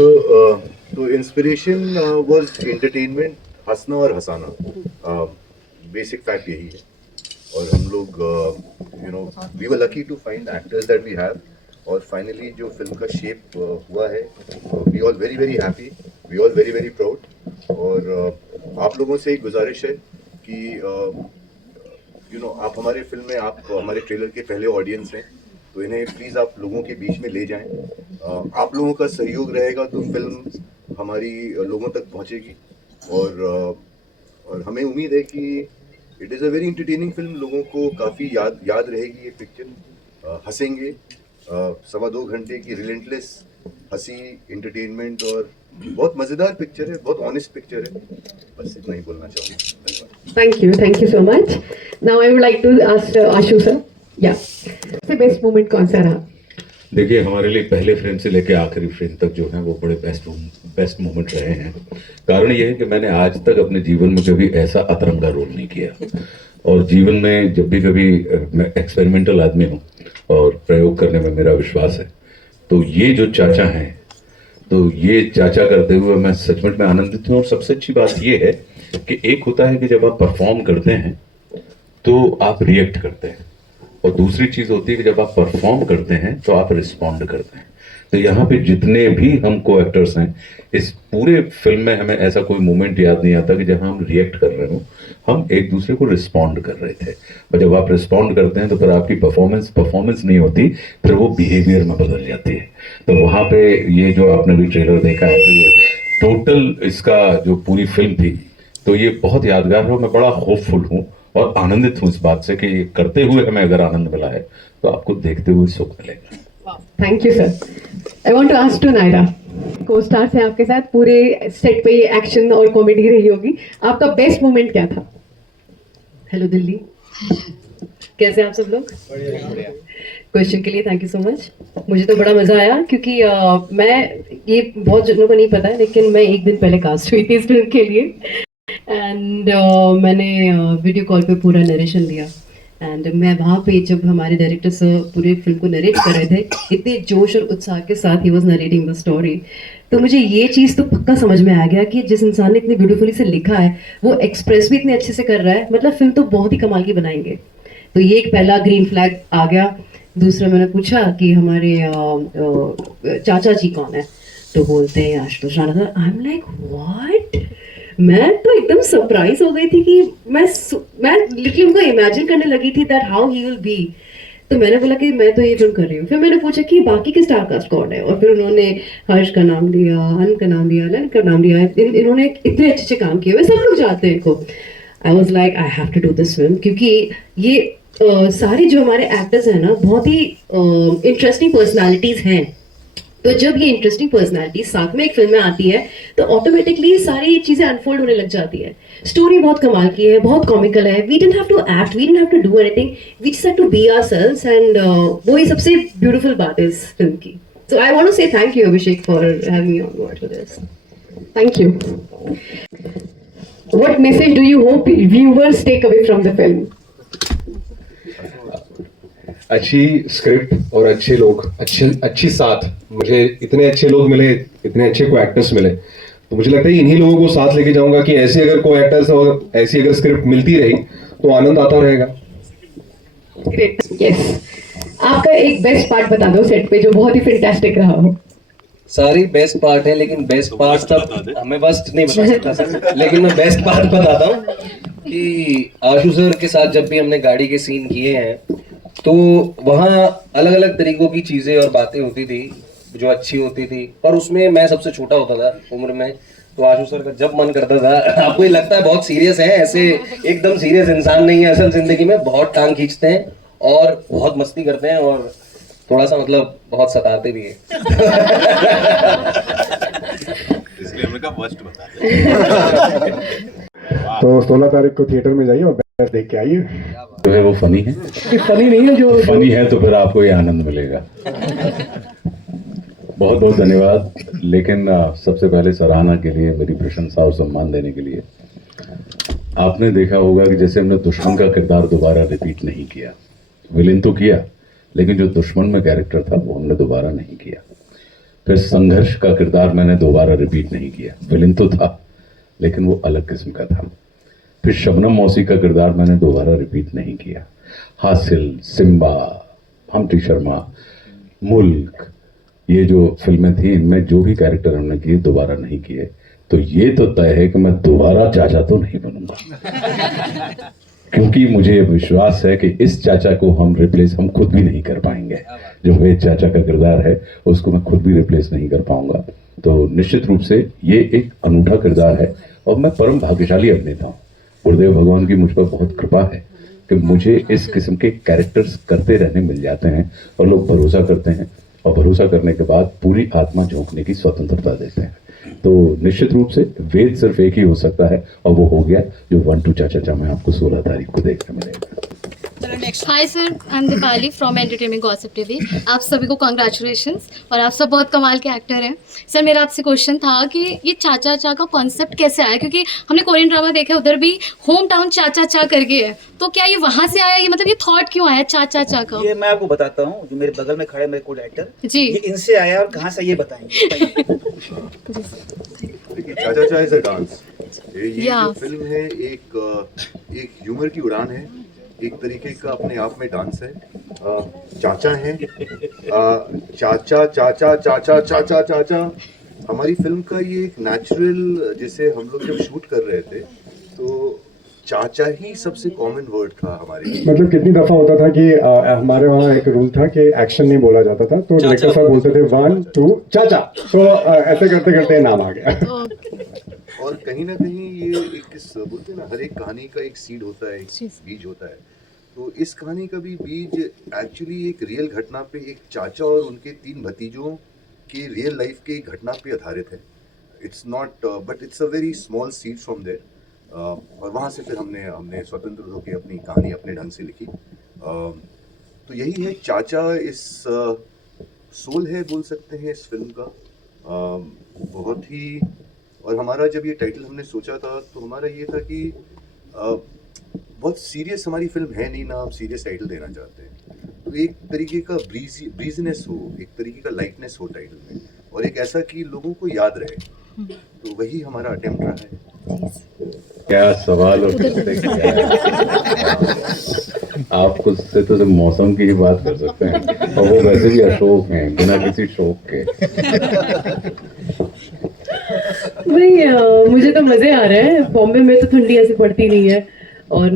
तो inspiration was entertainment, हंसना और हंसाना, बेसिक फैक्ट यही है। और हम लोग we were lucky to find actors that we have, और फाइनली जो फिल्म का शेप हुआ है, we all very very happy, we all very very proud. और आप लोगों से एक गुजारिश है कि आप हमारे फिल्म में, आप हमारे ट्रेलर के पहले ऑडियंस हैं, तो इन्हें प्लीज़ आप लोगों के बीच में ले जाएं। आप लोगों का सहयोग रहेगा तो फिल्म हमारी लोगों तक पहुंचेगी। और हमें उम्मीद है कि it is a very entertaining film, लोगों को काफ़ी याद रहेगी ये पिक्चर। हंसेंगे, 2.25 घंटे की रिलेंटलेस हंसी, एंटरटेनमेंट, और बहुत मज़ेदार पिक्चर है, बहुत ऑनेस्ट पिक्चर है। बस इतना ही बोलना चाहूँगा। धन्यवाद। Thank you so much. Now I would like to ask Ashu sir, या सबसे बेस्ट मोमेंट कौन सा रहा? देखिए, हमारे लिए पहले फ्रेम से लेकर आखिरी फ्रेम तक जो है वो बड़े बेस्ट मोमेंट रहे हैं। कारण ये है कि मैंने आज तक अपने जीवन में कभी ऐसा अतरंगा रोल नहीं किया, और जीवन में जब भी कभी मैं एक्सपेरिमेंटल आदमी हूँ और प्रयोग करने में मेरा विश्वास है। तो ये जो चाचा हैं, तो ये चाचा करते हुए मैं सचमुच में आनंदित हूँ। और सबसे अच्छी बात ये है कि एक होता है कि जब आप परफॉर्म करते हैं तो आप रिएक्ट करते हैं, और दूसरी चीज होती है कि जब आप परफॉर्म करते हैं तो आप रिस्पॉन्ड करते हैं। तो यहाँ पे जितने भी हम को एक्टर्स हैं, इस पूरे फिल्म में हमें ऐसा कोई मोमेंट याद नहीं आता कि जहां हम रिएक्ट कर रहे हो, हम एक दूसरे को रिस्पॉन्ड कर रहे थे। और जब आप रिस्पॉन्ड करते हैं तो फिर आपकी परफॉर्मेंस नहीं होती, फिर वो बिहेवियर में बदल जाती है। तो वहां पे ये जो आपने भी ट्रेलर देखा है, तो ये टोटल इसका जो पूरी फिल्म थी, तो ये बहुत यादगार है। मैं बड़ा होपफुल हूँ और आनंदित हूँ इस बात से कि ये करते हुए हमें अगर आनंद मिला है तो आपको देखते हुए सुख मिलेगा। Thank you sir. I want to ask to Naira, को स्टार्स हैं आपके साथ, पूरे सेट पे एक्शन और कॉमेडी रही होगी, आपका बेस्ट मोमेंट क्या था? हेलो दिल्ली, कैसे आप सब लोग? क्वेश्चन के लिए थैंक यू सो मच। मुझे तो बड़ा मजा आया क्योंकि मैं, ये बहुत जनों को नहीं पता है, लेकिन मैं एक दिन पहले कास्ट हुई थी इस फिल्म के लिए, एंड मैंने वीडियो कॉल पे पूरा नरेशन दिया। एंड मैं वहाँ पे जब हमारे डायरेक्टर सर पूरे फिल्म को नरेट कर रहे थे, इतने जोश और उत्साह के साथ he was narrating the story, तो मुझे ये चीज़ तो पक्का समझ में आ गया कि जिस इंसान ने इतनी ब्यूटीफुली से लिखा है वो एक्सप्रेस भी इतने अच्छे से कर रहा है, मतलब फिल्म तो बहुत ही कमाल की बनाएंगे। तो ये एक पहला ग्रीन फ्लैग आ गया। दूसरा मैंने पूछा कि हमारे चाचा जी कौन है, तो बोलते हैं Ashutosh Rana. I am like what, मैं तो एकदम सरप्राइज हो गई थी कि मैं लिटरली उनको इमेजिन करने लगी थी that how he will be. तो मैंने बोला कि मैं तो ये फिल्म कर रही हूँ। फिर मैंने पूछा कि बाकी के स्टार कास्ट कौन है, और फिर उन्होंने हर्ष का नाम लिया, अन का नाम लिया, लन का नाम लिया। इन्होंने इतने अच्छे अच्छे काम किए हुए, सब लोग जानते हैं इनको। I was like I have to do this film, क्योंकि ये सारे जो हमारे एक्टर्स हैं ना, बहुत ही इंटरेस्टिंग पर्सनालिटीज हैं। तो जब ये इंटरेस्टिंग पर्सनालिटी साथ में एक फिल्म में आती है तो ऑटोमेटिकली सारी चीजें अनफोल्ड होने लग जाती है। स्टोरी बहुत कमाल की है, बहुत कॉमिकल है। We didn't have to act, we didn't have to do anything, we just had to be ourselves, and वो ही सबसे ब्यूटीफुल बात है इस फिल्म की। So I want to say thank you Abhishek for having me on board for this. Thank you. What message do you hope viewers take away from the film? अच्छी script और अच्छे लोग, अच्छी साथ। मुझे इतने अच्छे लोग मिले, इतने अच्छे को एक्टर्स मिले, तो मुझे लगता है इन्हीं लोगों को साथ लेके जाऊंगा कि ऐसे अगर को एक्टर्स और ऐसी अगर स्क्रिप्ट मिलती रही तो आनंद आता रहेगा। Great, yes. आपका एक बेस्ट पार्ट बता दो सेट पे जो बहुत ही फैंटास्टिक रहा हो। सारी बेस्ट पार्ट है, लेकिन बेस्ट पार्ट तब हमें बस नहीं बता सकता सर, लेकिन मैं बेस्ट पार्ट बताता हूँ कि आशु सर के साथ जब भी हमने गाड़ी के सीन किए हैं तो वहाँ अलग अलग तरीकों की चीजें और बातें होती थी जो अच्छी होती थी, पर उसमें मैं सबसे छोटा होता था उम्र में। तो आशु सर का जब मन करता था, आपको ये लगता है बहुत सीरियस है, ऐसे एकदम सीरियस इंसान नहीं है असल जिंदगी में, बहुत टांग खींचते हैं और बहुत मस्ती करते हैं और थोड़ा सा मतलब बहुत सताते भी है। इसलिए हमने कहा फर्स्ट बता दे। तो 16 तारीख को थिएटर में जाइए और बेस्ट देख के आइए। जो है वो फनी है, फनी नहीं है, जो फनी है तो फिर आपको ये आनंद मिलेगा। बहुत बहुत धन्यवाद। लेकिन सबसे पहले सराहना के लिए, मेरी प्रशंसा और सम्मान देने के लिए। आपने देखा होगा कि जैसे हमने दुश्मन का किरदार दोबारा रिपीट नहीं किया, विलेन तो किया, लेकिन जो दुश्मन में कैरेक्टर था वो हमने दोबारा नहीं किया। फिर संघर्ष का किरदार मैंने दोबारा रिपीट नहीं किया, विलन तो था लेकिन वो अलग किस्म का था। फिर शबनम मौसी का किरदार मैंने दोबारा रिपीट नहीं किया। हासिल, सिम्बा, हम्टी शर्मा, मुल्क, ये जो फिल्में थी इनमें जो भी कैरेक्टर हमने किए दोबारा नहीं किए। तो ये तो तय है कि मैं दोबारा चाचा तो नहीं बनूंगा, क्योंकि मुझे विश्वास है कि इस चाचा को हम रिप्लेस हम खुद भी नहीं कर पाएंगे। जो वेद चाचा का किरदार है उसको मैं खुद भी रिप्लेस नहीं कर पाऊंगा। तो निश्चित रूप से ये एक अनूठा किरदार है और मैं परम भाग्यशाली अभिनेता हूँ। गुरुदेव भगवान की मुझ पर बहुत कृपा है कि मुझे इस किस्म के कैरेक्टर्स करते रहने मिल जाते हैं और लोग भरोसा करते हैं और भरोसा करने के बाद पूरी आत्मा झोंकने की स्वतंत्रता देते हैं। तो निश्चित रूप से वेद सिर्फ एक ही हो सकता है और वो हो गया जो 1 2 चाचा में आपको 16 तारीख को देखने मिलेगा। Hi sir, I am Deepali from entertainment gossip TV. आप सभी को कॉन्ग्रेचुलेशंस और आप सब बहुत कमाल के एक्टर हैं। सर मेरा आपसे क्वेश्चन था कि ये चाचा चा का कॉन्सेप्ट कैसे आया, क्योंकि हमने कोरियन ड्रामा देखा उधर भी होम टाउन चाचा चा करके है, तो क्या ये वहाँ से आया, ये मतलब ये थॉट क्यों आया चाचा चा का? ये मैं आपको बताता हूँ, जो मेरे बगल में खड़े मेरे को डायरेक्टर जी, ये इनसे आया और कहाँ से ये बताएंगे। देखिए, चाचा चा इज अ डांस। ये Yeah. जो फिल्म है एक ह्यूमर की उड़ान है, एक तरीके का अपने आप में डांस है। चाचा है, चाचा चाचा चाचा चाचा चाचा हमारी फिल्म का ये एक नेचुरल, जैसे हम लोग जब शूट कर रहे थे तो चाचा ही सबसे कॉमन वर्ड था हमारे लिए। मतलब कितनी दफा होता था कि हमारे वहाँ एक रूल था कि एक्शन नहीं बोला जाता था, तो डायरेक्टर साहब बोलते थे 1 2 चाचा, तो ऐसे करते करते नाम आ गया। और कहीं ना कहीं ये एक बोलते हैं ना, हर एक कहानी का एक सीड होता है, एक बीज होता है। तो इस कहानी का भी बीज एक्चुअली एक रियल घटना पे, एक चाचा और उनके 3 भतीजों की रियल लाइफ के एक घटना पे आधारित है। It's not but it's a very small seed from there. और वहाँ से फिर हमने स्वतंत्र होकर अपनी कहानी अपने ढंग से लिखी। तो यही है, चाचा इस सोल है बोल सकते हैं इस फिल्म का। बहुत ही, और हमारा जब ये टाइटल हमने सोचा था तो हमारा ये था कि बहुत सीरियस हमारी फिल्म है नहीं ना, हम सीरियस टाइटल देना चाहते हैं। तो एक तरीके का ब्रीजीनेस हो, एक तरीके का लाइटनेस हो टाइटल में, और एक ऐसा कि लोगों को याद रहे। तो वही हमारा अटेम्प्ट रहा है। क्या सवाल और किससे किया है? आप खुद से तो सिर्फ मौसम की ही बात कर सकते हैं और वो वैसे भी अशोक हैं बिना किसी शौक के। नहीं, मुझे तो मजे आ रहे हैं। बॉम्बे में तो ठंडी ऐसी पड़ती नहीं है, और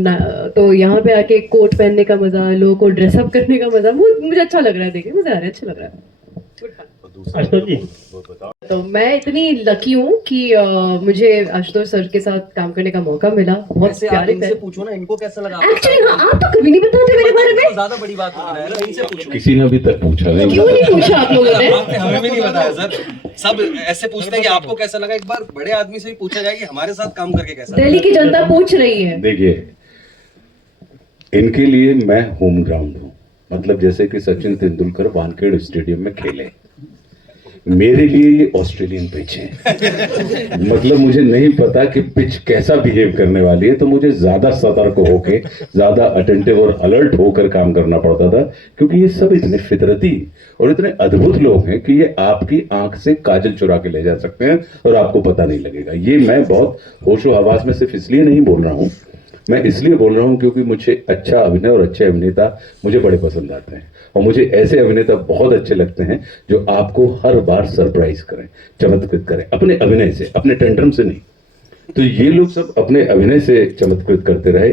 तो यहाँ पे आके कोट पहनने का मजा, लोगों को ड्रेसअप करने का मजा, मुझे अच्छा लग रहा है, देखे मजा आ रहा है, अच्छा लग रहा है। और दूसरा तो मैं इतनी लकी हूँ कि मुझे आशुतोष सर के साथ काम करने का मौका मिला। बहुत वैसे आप प्यारे इनसे पूछो ना, इनको कैसा लगा? एक्चुअली आप तो कभी नहीं बताते मेरे बारे में। ज्यादा बड़ी बात हो रहा है ना, इनसे पूछो। किसी ने अभी तक पूछा नहीं। क्यों नहीं पूछा आप लोगों ने? हमें भी नहीं बताया सर। सब ऐसे पूछते हैं कि आपको कैसा लगा। एक बार बड़े आदमी से भी पूछा जाए कि हमारे साथ काम करके कैसा लगा। दिल्ली की जनता पूछ रही है। देखिए, इनके लिए मैं होम ग्राउंड हूँ। मतलब जैसे कि सचिन तेंदुलकर वानखेड़े स्टेडियम में खेले, मेरे लिए ये ऑस्ट्रेलियन पिच है। मतलब मुझे नहीं पता कि पिच कैसा बिहेव करने वाली है, तो मुझे ज्यादा सतर्क होके, ज्यादा अटेंटिव और अलर्ट होकर काम करना पड़ता था, क्योंकि ये सब इतने फितरती और इतने अद्भुत लोग हैं कि ये आपकी आंख से काजल चुरा के ले जा सकते हैं और आपको पता नहीं लगेगा। ये मैं बहुत होशो हवास में सिर्फ इसलिए नहीं बोल रहा हूँ, मैं इसलिए बोल रहा हूँ क्योंकि मुझे अच्छा अभिनय और अच्छे अभिनेता मुझे बड़े पसंद आते हैं, और मुझे ऐसे अभिनेता बहुत अच्छे लगते हैं जो आपको हर बार सरप्राइज करें, चमत्कृत करें अपने अभिनय से, अपने टेंट्रम से नहीं। तो ये लोग सब अपने अभिनय से चमत्कृत करते रहे।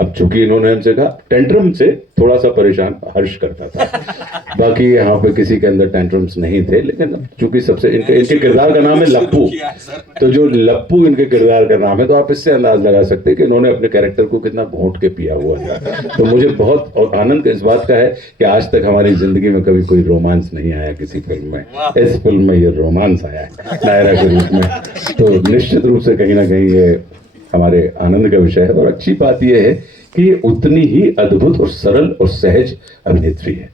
अब चूंकि इन्होंने हमसे कहा, टेंट्रम से थोड़ा सा परेशान हर्ष करता था, बाकी यहाँ पे किसी के अंदर टेंट्रम्स नहीं थे। लेकिन चूंकि सबसे इनके किरदार का नाम है लप्पू, तो जो लप्पू इनके किरदार का नाम है, तो आप इससे अंदाज लगा सकते हैं कि इन्होंने अपने कैरेक्टर को कितना घोंट के पिया हुआ है। तो मुझे बहुत और आनंद इस बात का है कि आज तक हमारी जिंदगी में कभी कोई रोमांस नहीं आया किसी फिल्म में। इस फिल्म में ये रोमांस आया है नायरा के रूप में, तो निश्चित रूप से कहीं ना कहीं ये हमारे आनंद का विषय है। और अच्छी बात यह है कि ये उतनी ही अद्भुत और सरल और सहज अभिनेत्री है।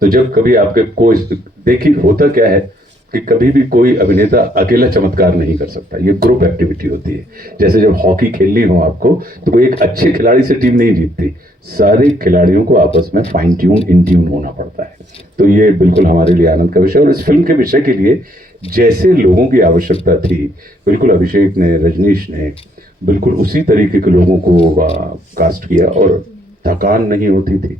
तो जब कभी आपके को देखिए, होता क्या है, कि कभी भी कोई अभिनेता अकेला चमत्कार नहीं कर सकता, ये ग्रुप एक्टिविटी होती है। जैसे जब हॉकी खेलनी हो आपको, तो कोई एक अच्छे खिलाड़ी से टीम नहीं जीतती, सारे खिलाड़ियों को आपस में फाइन ट्यून इन ट्यून होना पड़ता है। तो ये बिल्कुल हमारे लिए आनंद का विषय, और इस फिल्म के विषय के लिए जैसे लोगों की आवश्यकता थी, बिल्कुल अभिषेक ने, रजनीश ने बिल्कुल उसी तरीके के लोगों को कास्ट किया, और थकान नहीं होती थी।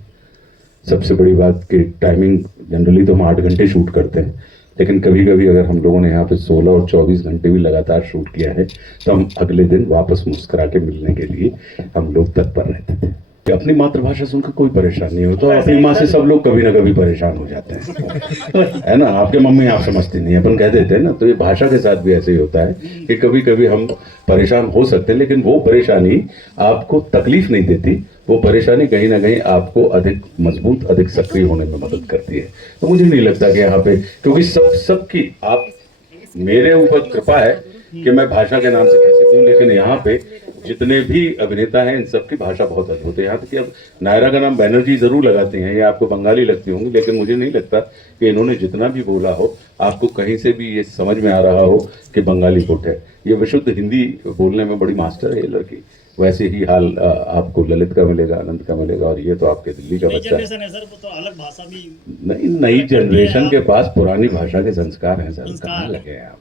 सबसे बड़ी बात कि टाइमिंग, जनरली तो हम 8 घंटे शूट करते हैं, लेकिन कभी कभी अगर हम लोगों ने यहाँ पे 16 और 24 घंटे भी लगातार शूट किया है, तो हम अगले दिन वापस मुस्कुरा के मिलने के लिए हम लोग तत्पर रहते थे। कि अपनी मातृभाषा सुनकर कोई परेशान नहीं होता, अपनी माँ से सब लोग कभी ना कभी परेशान हो जाते हैं, है ना। आपके मम्मी आप समझती नहीं, अपन कह देते हैं ना। तो ये भाषा के साथ भी ऐसे ही होता है कि कभी कभी हम परेशान हो सकते हैं, लेकिन वो परेशानी आपको तकलीफ नहीं देती, वो परेशानी कहीं ना कहीं आपको अधिक मजबूत, अधिक सक्रिय होने में मदद करती है। तो मुझे नहीं लगता कि यहाँ पे, क्योंकि सबकी आप, मेरे ऊपर कृपा है कि मैं भाषा के नाम से कह सकती हूँ, लेकिन यहाँ पे जितने भी अभिनेता हैं इन सबकी भाषा बहुत अद्भुत है। यहाँ तक कि अब नायरा का नाम बैनर्जी जरूर लगाते हैं, ये आपको बंगाली लगती होंगी, लेकिन मुझे नहीं लगता कि इन्होंने जितना भी बोला हो आपको कहीं से भी ये समझ में आ रहा हो कि बंगाली पुट है। ये विशुद्ध हिंदी बोलने में बड़ी मास्टर है ये लड़की। वैसे ही हाल आपको ललित का मिलेगा, आनंद का मिलेगा, और ये तो आपके दिल्ली का बच्चा है। सर, वो तो अलग भाषा भी नहीं, नई जनरेशन के पास पुरानी भाषा के संस्कार हैं सर, कहाँ लगे हैं आप।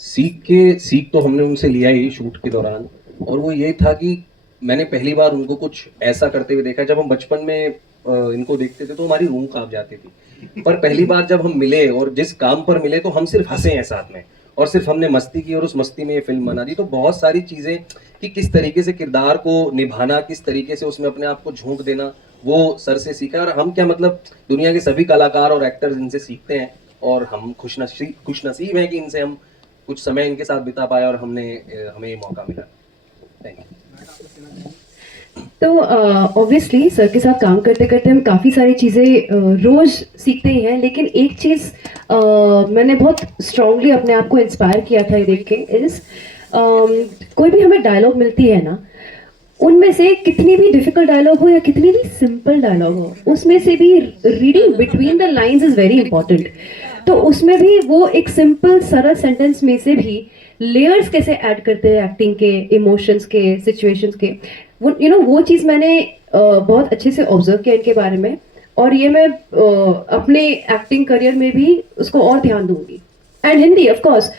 सीख तो हमने उनसे लिया ही शूट के दौरान, और वो ये था कि मैंने पहली बार उनको कुछ ऐसा करते हुए देखा। जब हम बचपन में इनको देखते थे तो हमारी रूह कांप जाती थी, पर पहली बार जब हम मिले और जिस काम पर मिले तो हम सिर्फ हंसे हैं साथ में, और सिर्फ हमने मस्ती की, और उस मस्ती में ये फिल्म बना दी। तो बहुत सारी चीज़ें कि किस तरीके से किरदार को निभाना, किस तरीके से उसमें अपने आप को झोंक देना, वो सर से सीखा। और हम क्या, मतलब दुनिया के सभी कलाकार और एक्टर्स इनसे सीखते हैं, और हम खुशनसीब हैं कि इनसे हम कुछ समय इनके साथ बिता पाए और हमें ये मौका मिला। Thank you. तो ऑब्वियसली सर के साथ काम करते करते हम काफ़ी सारी चीज़ें रोज़ सीखते ही हैं, लेकिन एक चीज़ मैंने बहुत स्ट्रांगली अपने आप को इंस्पायर किया था ये देख के, इज़ कोई भी हमें डायलॉग मिलती है ना, उनमें से कितनी भी डिफिकल्ट डायलॉग हो या कितनी भी सिंपल डायलॉग हो, उसमें से भी reading between the lines is very important. तो उसमें भी वो एक सिंपल सरल सेंटेंस में से भी लेयर्स कैसे ऐड करते हैं एक्टिंग के, इमोशंस के, सिचुएशंस के, वो वो चीज़ मैंने बहुत अच्छे से ऑब्जर्व किया इनके बारे में, और ये मैं अपने एक्टिंग करियर में भी उसको और ध्यान दूंगी। एंड हिंदी ऑफ कोर्स,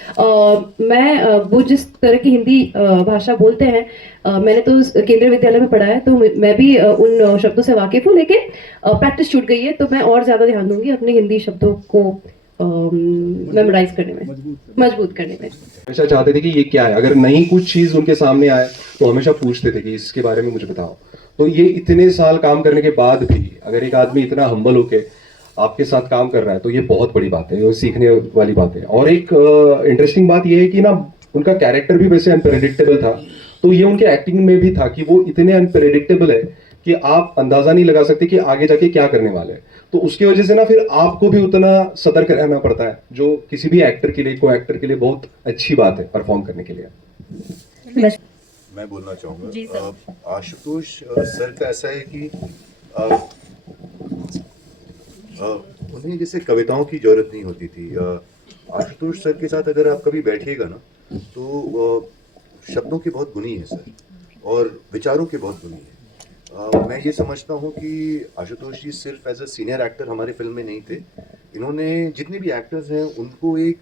मैं वो जिस तरह की हिंदी भाषा बोलते हैं, मैंने तो केंद्रीय विद्यालय में पढ़ा है, तो मैं भी उन शब्दों से वाकिफ हूँ, लेकिन प्रैक्टिस छूट गई है, तो मैं और ज़्यादा ध्यान दूंगी अपने हिंदी शब्दों को मेमोराइज करने में, मजबूत करने में। हमेशा चाहते थे कि ये क्या है, अगर नहीं कुछ चीज उनके सामने आए तो हमेशा पूछते थे कि इसके बारे में मुझे बताओ। तो ये इतने साल काम करने के बाद भी अगर एक आदमी इतना हम्बल होके आपके साथ काम कर रहा है तो ये बहुत बड़ी बात है, ये सीखने वाली बात है। और एक इंटरेस्टिंग बात ये है कि ना, उनका कैरेक्टर भी वैसे अनप्रेडिक्टेबल था, तो ये उनके एक्टिंग में भी था कि वो इतने अनप्रेडिक्टेबल है कि आप अंदाजा नहीं लगा सकते कि आगे जाके क्या करने वाले हैं। तो उसकी वजह से ना फिर आपको भी उतना सतर्क रहना पड़ता है, जो किसी भी एक्टर के लिए, को एक्टर के लिए बहुत अच्छी बात है परफॉर्म करने के लिए। मैं बोलना चाहूँगा, आशुतोष सर का ऐसा है कि उन्हें जैसे कविताओं की जरूरत नहीं होती थी। आशुतोष सर के साथ अगर आप कभी बैठिएगा ना, तो शब्दों के बहुत गुणी है सर, और विचारों के बहुत गुणी है। मैं ये समझता हूँ कि आशुतोष जी सिर्फ एज अ सीनियर एक्टर हमारे फिल्म में नहीं थे, इन्होंने जितने भी एक्टर्स हैं उनको एक,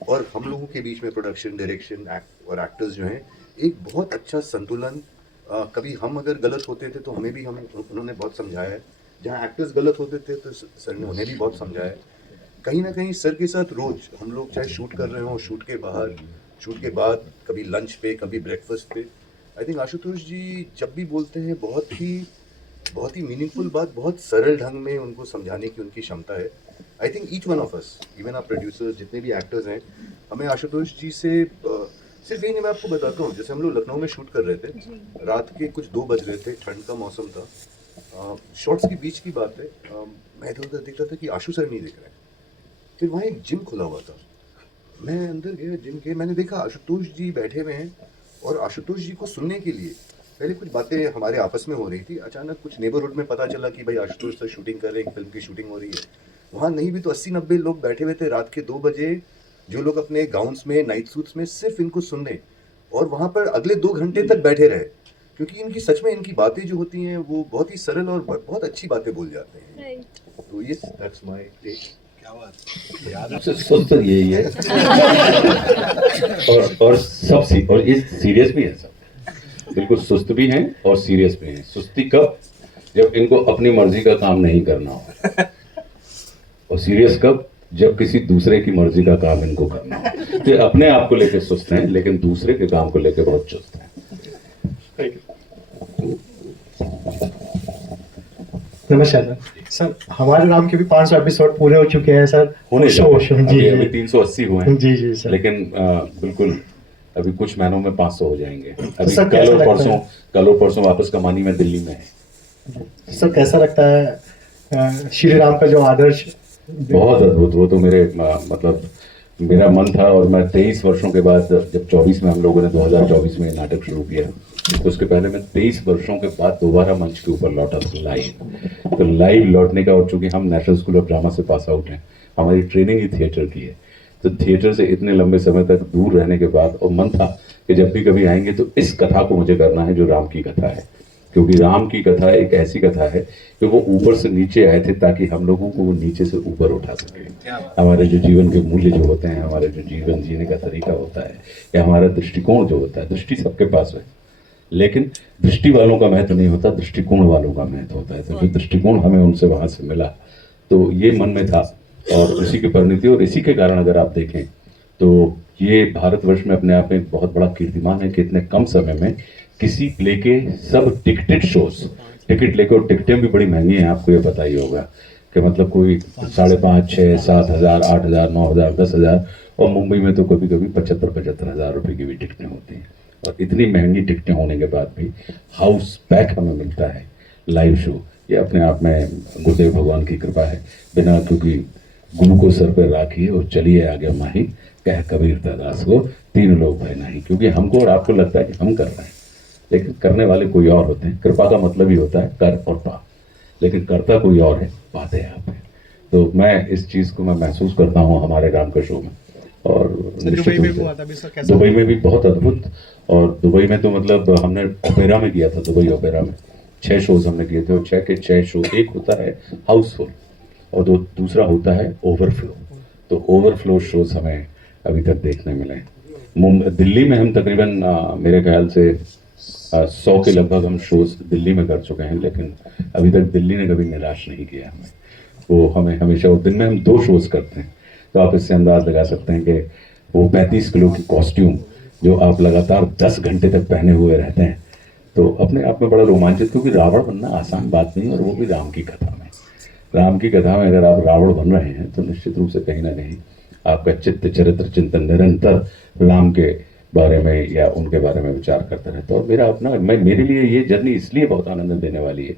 और हम लोगों के बीच में प्रोडक्शन, डायरेक्शन और एक्टर्स जो हैं, एक बहुत अच्छा संतुलन। कभी हम अगर गलत होते थे तो हमें भी उन्होंने बहुत समझाया है, जहाँ एक्टर्स गलत होते थे तो सर ने उन्हें भी बहुत समझाया है। कहीं ना कहीं सर के साथ रोज हम लोग चाहे शूट कर रहे हों, शूट के बाहर, शूट के बाद, कभी लंच पे, कभी ब्रेकफास्ट पे, आई थिंक आशुतोष जी जब भी बोलते हैं बहुत ही मीनिंगफुल बात, बहुत सरल ढंग में उनको समझाने की उनकी क्षमता है। I think each one of us, even आप प्रोड्यूसर्स, जितने भी एक्टर्स हैं, हमें आशुतोष जी से सिर्फ यही नहीं, मैं आपको बताता हूँ, जैसे हम लोग लखनऊ में शूट कर रहे थे, रात के कुछ 2 बज रहे थे, ठंड का मौसम था, शॉर्ट्स के बीच की बात है, मैं इधर उधर देख रहा था कि आशु सर नहीं दिख रहे। फिर वहाँ एक जिम खुला हुआ था, मैं अंदर गया जिम के, मैंने देखा आशुतोष जी बैठे हुए हैं, और आशुतोष जी को सुनने के लिए पहले कुछ बातें हमारे आपस में हो रही थी, अचानक कुछ नेबरहुड में पता चला कि भाई आशुतोष सर शूटिंग कर रहे हैं, फिल्म की शूटिंग हो रही है। वहाँ नहीं भी तो 80-90 लोग बैठे हुए थे रात के 2 बजे, जो लोग अपने गाउन्स में, नाइट सूट्स में सिर्फ इनको सुनने, और वहाँ पर अगले 2 घंटे तक बैठे रहे, क्योंकि इनकी सच में इनकी बातें जो होती हैं वो बहुत ही सरल और बहुत अच्छी बातें बोल जाते हैं। तो ये दैट्स माय टेक। सबसे सुस्त यही है। और ये सीरियस भी है सब, बिल्कुल सुस्त भी हैं और सीरियस भी हैं। सुस्ती कब? जब इनको अपनी मर्जी का काम नहीं करना हो, और सीरियस कब? जब किसी दूसरे की मर्जी का काम इनको करना हो। तो अपने आप को लेकर सुस्त हैं, लेकिन दूसरे के काम को लेकर बहुत चुस्त हैं। नमस्कार सर। सर हमारे नाम के भी 500 एपिसोड पूरे हो चुके हैं सर। होने शो जी अभी 380 हुए हैं। जी जी सर। लेकिन बिल्कुल अभी कुछ महीनों में 500 हो जाएंगे। अभी सर, कैसा लगता है? कल और परसों वापस कमानी में दिल्ली में है। सर कैसा लगता है श्री राम का जो आदर्श? बहुत अद्भुत। वो तो मेरे मतलब मेरा मन था, और मैं 23 वर्षों के बाद, जब 24 में हम लोगों ने 2024 में नाटक शुरू किया, तो उसके पहले मैं 23 वर्षों के बाद दोबारा मंच के ऊपर लौटा था लाइव। तो लाइव लौटने का, और चूंकि हम नेशनल स्कूल ऑफ ड्रामा से पास आउट हैं, हमारी ट्रेनिंग ही थिएटर की है, तो थिएटर से इतने लंबे समय तक दूर रहने के बाद, और मन था कि जब भी कभी आएंगे तो इस कथा को मुझे करना है जो राम की कथा है, क्योंकि राम की कथा एक ऐसी कथा है कि वो ऊपर से नीचे आए थे ताकि हम लोगों को वो नीचे से ऊपर उठा सके। हमारे जो जीवन के मूल्य जो होते हैं, हमारे जो जीवन जीने का तरीका होता है, या हमारा दृष्टिकोण जो होता है, दृष्टि सबके पास है, लेकिन दृष्टि वालों का महत्व नहीं होता, दृष्टिकोण वालों का महत्व होता है। तो जो दृष्टिकोण हमें उनसे वहाँ से मिला, तो ये मन में था, और उसी की परिणति, और इसी के कारण अगर आप देखें तो ये भारतवर्ष में अपने आप में एक बहुत बड़ा कीर्तिमान है कि इतने कम समय में किसी प्ले के सब टिकटेड शोज, टिकट लेकर, और टिकटें भी बड़ी महंगी हैं, आपको ये पता ही होगा कि मतलब कोई 5,500, 6,000, 7,000, 8,000, 9,000, 10,000, और मुंबई में तो कभी कभी 75,000 हजार रुपए की भी टिकटें होती हैं। और इतनी महंगी टिकटें होने के बाद भी हाउस पैक हमें मिलता है लाइव शो। ये अपने आप में गुरुदेव भगवान की कृपा है। बिना, क्योंकि गुरु को सर पर राखिए और चलिए आगे माही, कह कबीर दास को, 3 लोग भाई नहीं। क्योंकि हमको और आपको लगता है कि हम कर रहे हैं, लेकिन करने वाले कोई और होते हैं। कृपा का मतलब ही होता है कर और पा, लेकिन करता कोई और है, पाते आप हैं। तो मैं इस चीज़ को मैं महसूस करता हूँ हमारे राम के शो में। और दुबई में भी बहुत अद्भुत। और दुबई में तो मतलब हमने ओपेरा में किया था, दुबई ओपेरा में 6 शोज हमने किए थे, और 6 के 6 शो, एक होता है हाउसफुल और दूसरा होता है ओवरफ्लो। तो ओवरफ्लो शोज हमें अभी तक देखने मिले। दिल्ली में हम तकरीबन मेरे ख्याल से 100 के लगभग हम शोज दिल्ली में कर चुके हैं, लेकिन अभी तक दिल्ली ने कभी निराश नहीं किया हमें। वो हमें हमेशा, और दिन में हम 2 शोज करते हैं, तो आप इससे अंदाज लगा सकते हैं कि वो 35 किलो की कॉस्ट्यूम जो आप लगातार 10 घंटे तक पहने हुए रहते हैं, तो अपने आप में बड़ा रोमांचित, क्योंकि रावण बनना आसान बात नहीं, और वो भी राम की कथा में। राम की कथा में अगर आप रावण बन रहे हैं तो निश्चित रूप से कहीं ना कहीं आपका चित्त चरित्र चिंतन निरंतर राम के बारे में या उनके बारे में विचार करता रहता है। और मेरा अपना, मेरे लिए ये जर्नी इसलिए बहुत आनंद देने वाली है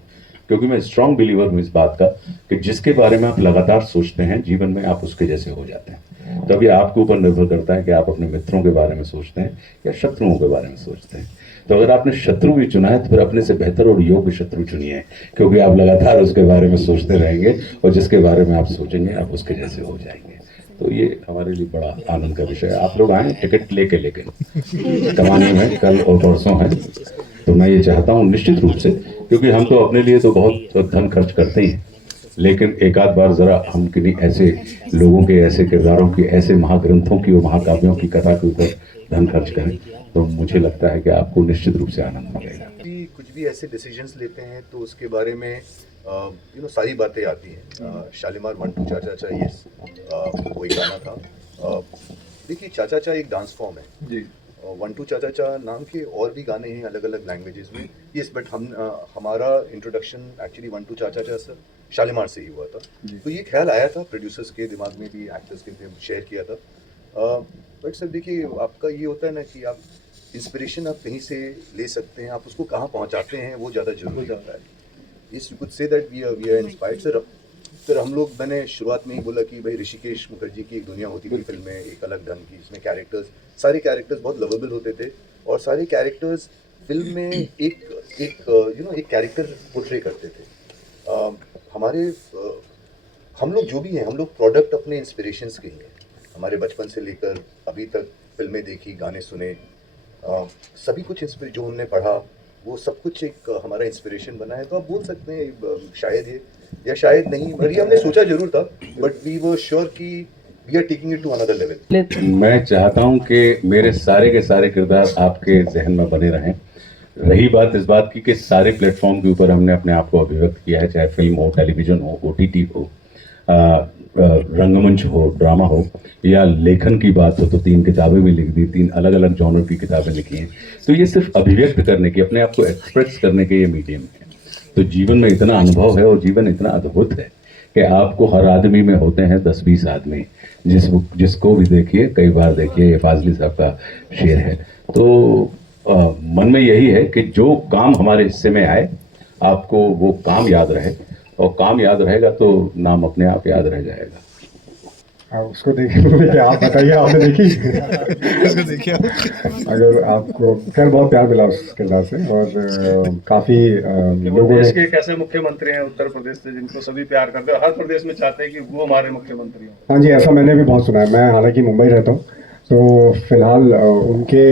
क्योंकि मैं स्ट्रांग बिलीवर हूँ इस बात का कि जिसके बारे में आप लगातार सोचते हैं जीवन में आप उसके जैसे हो जाते हैं। तो अभी आपके ऊपर निर्भर करता है कि आप अपने मित्रों के बारे में सोचते हैं या शत्रुओं के बारे में सोचते हैं। तो अगर आपने शत्रु भी चुना है तो फिर अपने से बेहतर और योग्य शत्रु चुनिए, क्योंकि आप लगातार उसके बारे में सोचते रहेंगे और जिसके बारे में आप सोचेंगे आप उसके जैसे हो जाएंगे। तो ये हमारे लिए बड़ा आनंद का विषय है। आप लोग आए टिकट लेके कमाने में कल और परसों है, तो मैं ये चाहता हूँ निश्चित रूप से, क्योंकि हम तो अपने लिए तो बहुत धन खर्च करते ही हैं, लेकिन एक आध बार जरा हम किन्हीं ऐसे लोगों के, ऐसे किरदारों की, ऐसे महाग्रंथों की और महाकाव्यों की कथा के ऊपर धन खर्च करें, तो मुझे लगता है कि आपको निश्चित रूप से आनंद मिलेगा। कुछ भी ऐसे डिसीजंस लेते हैं तो उसके बारे में सारी बातें आती हैं। शालीमार 1 2 चाचा चा, ये वही गाना था। देखिए चाचा चा एक डांस फॉर्म है जी। 1 2 चाचा चा नाम के और भी गाने हैं अलग अलग लैंग्वेजेस में। यस, बट हमारा इंट्रोडक्शन एक्चुअली 1 2 चाचा चा सर शालीमार से ही हुआ था। तो ये ख्याल आया था प्रोड्यूसर्स के दिमाग में भी, एक्टर्स के भी शेयर किया था। बट सर देखिए आपका ये होता है ना कि आप इंस्पिरेशन आप कहीं से ले सकते हैं, आप उसको कहाँ पहुँचाते हैं वो ज़्यादा जरूरी होता है। इस you could say that we are inspired sir. हम लोग, मैंने शुरुआत में ही बोला कि भाई ऋषिकेश मुखर्जी की एक दुनिया होती थी फिल्म में, एक अलग ढंग की, जिसमें कैरेक्टर्स, सारे कैरेक्टर्स बहुत लवेबल होते थे और सारे कैरेक्टर्स फिल्म में एक कैरेक्टर पोर्ट्रे करते थे। हमारे हम लोग जो भी हैं, हम लोग प्रोडक्ट अपने इंस्पिरेशंस के ही हैं। हमारे बचपन से लेकर अभी तक फिल्में देखी, गाने सुने, सभी कुछ जो हमने पढ़ा वो सब कुछ एक हमारा इंस्पिरेशन बना है। तो आप बोल सकते हैं शायद ये या शायद नहीं, पर ये हमने सोचा जरूर था, बट वी वर श्योर कि we are taking it to another level. मैं चाहता हूं कि मेरे सारे के सारे किरदार आपके जहन में बने रहें। रही बात इस बात की कि सारे प्लेटफॉर्म के ऊपर हमने अपने आप को अभिव्यक्त किया है, चाहे फिल्म हो, टेलीविजन हो, OTT हो, रंगमंच हो, ड्रामा हो, या लेखन की बात हो तो 3 किताबें भी लिख दी, 3 अलग अलग जॉनर की किताबें लिखी हैं। तो ये सिर्फ अभिव्यक्त करने की, अपने आप को एक्सप्रेस करने के ये मीडियम है। तो जीवन में इतना अनुभव है और जीवन इतना अद्भुत है कि आपको हर आदमी में होते हैं 10-20 आदमी, जिसको भी देखिए, कई बार देखिए, ये फाजली साहब का शेर है। तो मन में यही है कि जो काम हमारे हिस्से में आए आपको वो काम याद रहे, और काम याद रहेगा तो नाम अपने आप याद रह जाएगा। उसको देखिए, आप बताइए, आपने देखी? उसको देखिए। अगर आपको खैर बहुत प्यार मिला उस किरदार से, और काफ़ी लोगों देश ने, के एक ऐसे मुख्यमंत्री हैं उत्तर प्रदेश से जिनको सभी प्यार करते हैं, हर प्रदेश में चाहते हैं कि वो हमारे मुख्यमंत्री हों। हाँ जी, ऐसा मैंने भी बहुत सुना है। मैं हालांकि मुंबई रहता हूँ, तो फिलहाल उनके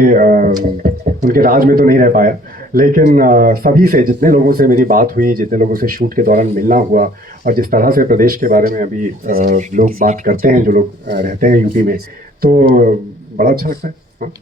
राज में तो नहीं रह पाया, लेकिन सभी से, जितने लोगों से मेरी बात हुई, जितने लोगों से शूट के दौरान मिलना हुआ, और जिस तरह से प्रदेश के बारे में अभी लोग बात करते हैं, जो लोग रहते हैं यूपी में, तो बड़ा अच्छा लगता है। हाँ।